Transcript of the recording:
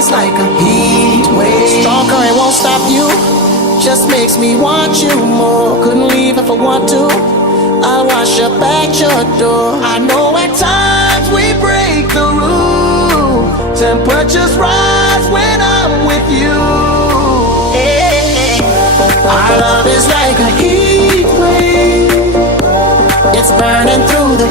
is like a heat wave. Strong current won't stop you, just makes me want you more. Couldn't leave if I want to, I'll wash up at your door. I know at times we break the rules, temperatures rise when I'm with you. Our love is like a heat wave, it's burning through the